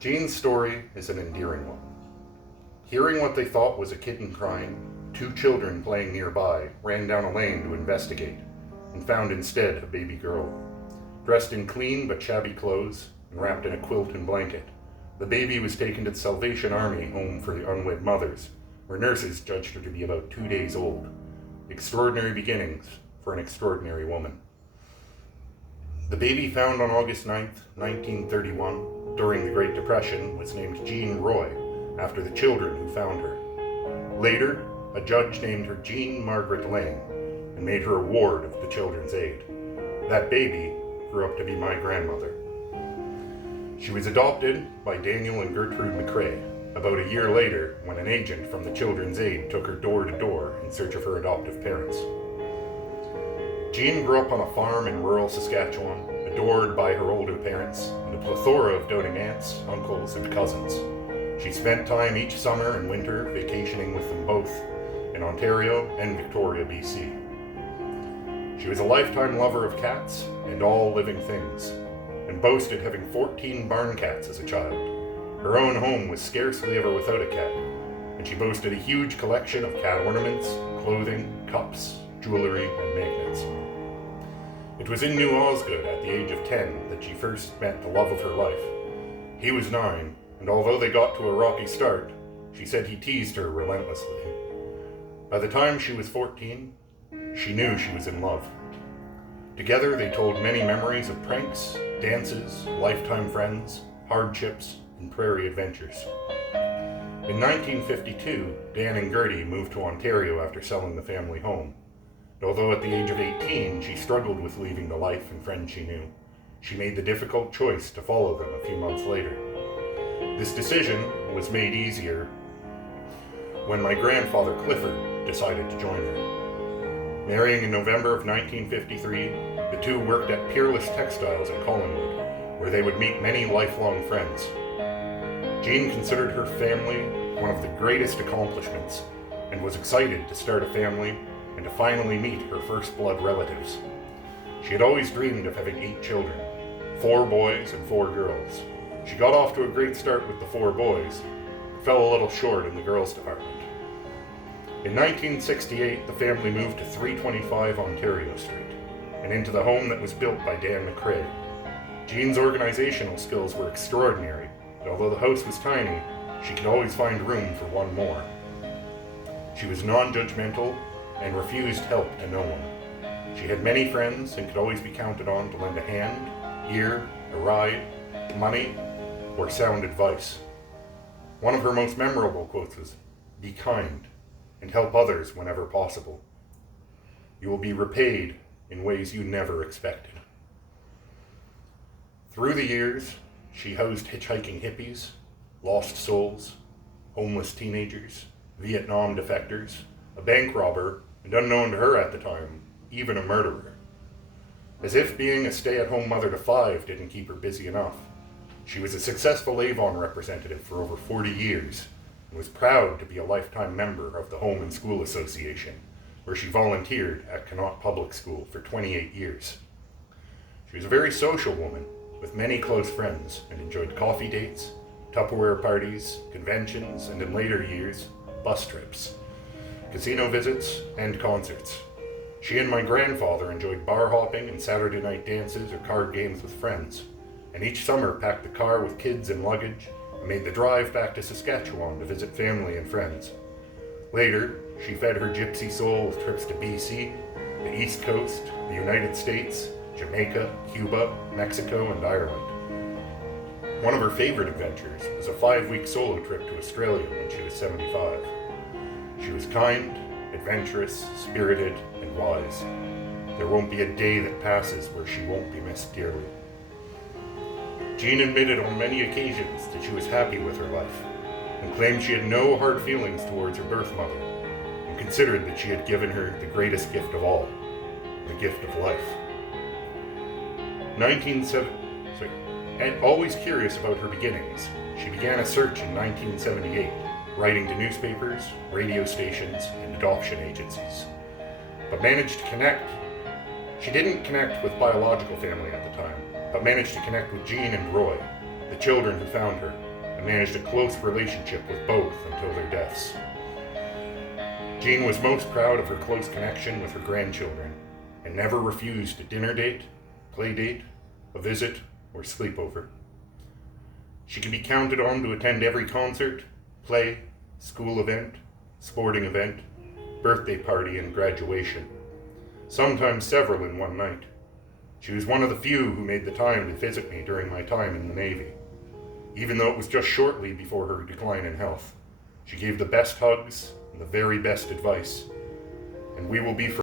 Jean's story is an endearing one. Hearing what they thought was a kitten crying, two children playing nearby ran down a lane to investigate and found instead a baby girl. Dressed in clean but shabby clothes and wrapped in a quilt and blanket, the baby was taken to the Salvation Army home for the unwed mothers, where nurses judged her to be about 2 days old. Extraordinary beginnings for an extraordinary woman. The baby found on August 9th, 1931, during the Great Depression, was named Jean Roy, after the children who found her. Later, a judge named her Jean Margaret Lang and made her a ward of the Children's Aid. That baby grew up to be my grandmother. She was adopted by Daniel and Gertrude McRae about a year later when an agent from the Children's Aid took her door to door in search of her adoptive parents. Jean grew up on a farm in rural Saskatchewan, adored by her older parents and a plethora of doting aunts, uncles, and cousins. She spent time each summer and winter vacationing with them both in Ontario and Victoria, BC. She was a lifetime lover of cats and all living things, and boasted having 14 barn cats as a child. Her own home was scarcely ever without a cat, and she boasted a huge collection of cat ornaments, clothing, cups, jewelry, and magnets. It was in New Osgood at the age of 10 that she first met the love of her life. He was 9, and although they got to a rocky start, she said he teased her relentlessly. By the time she was 14, she knew she was in love. Together they told many memories of pranks, dances, lifetime friends, hardships, and prairie adventures. In 1952, Dan and Gertie moved to Ontario after selling the family home. And although at the age of 18 she struggled with leaving the life and friends she knew, she made the difficult choice to follow them a few months later. This decision was made easier when my grandfather Clifford decided to join her. Marrying in November of 1953, the two worked at Peerless Textiles in Collingwood, where they would meet many lifelong friends. Jean considered her family one of the greatest accomplishments and was excited to start a family and to finally meet her first blood relatives. She had always dreamed of having 8 children, 4 boys and 4 girls. She got off to a great start with the 4 boys, but fell a little short in the girls' department. In 1968, the family moved to 325 Ontario Street, and into the home that was built by Dan McRae. Jean's organizational skills were extraordinary, and although the house was tiny, she could always find room for one more. She was non-judgmental and refused help to no one. She had many friends and could always be counted on to lend a hand, ear, a ride, money, or sound advice. One of her most memorable quotes was, "Be kind and help others whenever possible. You will be repaid in ways you never expected." Through the years, she housed hitchhiking hippies, lost souls, homeless teenagers, Vietnam defectors, a bank robber, and unknown to her at the time, even a murderer. As if being a stay-at-home mother to 5 didn't keep her busy enough, she was a successful Avon representative for over 40 years and was proud to be a lifetime member of the Home and School Association, where she volunteered at Connaught Public School for 28 years. She was a very social woman with many close friends and enjoyed coffee dates, Tupperware parties, conventions, and in later years, bus trips, casino visits, and concerts. She and my grandfather enjoyed bar hopping and Saturday night dances or card games with friends, and each summer packed the car with kids and luggage and made the drive back to Saskatchewan to visit family and friends. Later, she fed her gypsy soul with trips to BC, the East Coast, the United States, Jamaica, Cuba, Mexico, and Ireland. One of her favorite adventures was a 5-week solo trip to Australia when she was 75. She was kind, adventurous, spirited, and wise. There won't be a day that passes where she won't be missed dearly. Jean admitted on many occasions that she was happy with her life, and claimed she had no hard feelings towards her birth mother, and considered that she had given her the greatest gift of all, the gift of life. And always curious about her beginnings, she began a search in 1978, writing to newspapers, radio stations, and adoption agencies, but managed to connect. She didn't connect with biological family at the time, but managed to connect with Jean and Roy, the children who found her, managed a close relationship with both until their deaths. Jean was most proud of her close connection with her grandchildren and never refused a dinner date, play date, a visit, or sleepover. She could be counted on to attend every concert, play, school event, sporting event, birthday party, and graduation, sometimes several in one night. She was one of the few who made the time to visit me during my time in the Navy. Even though it was just shortly before her decline in health, she gave the best hugs and the very best advice, and we will be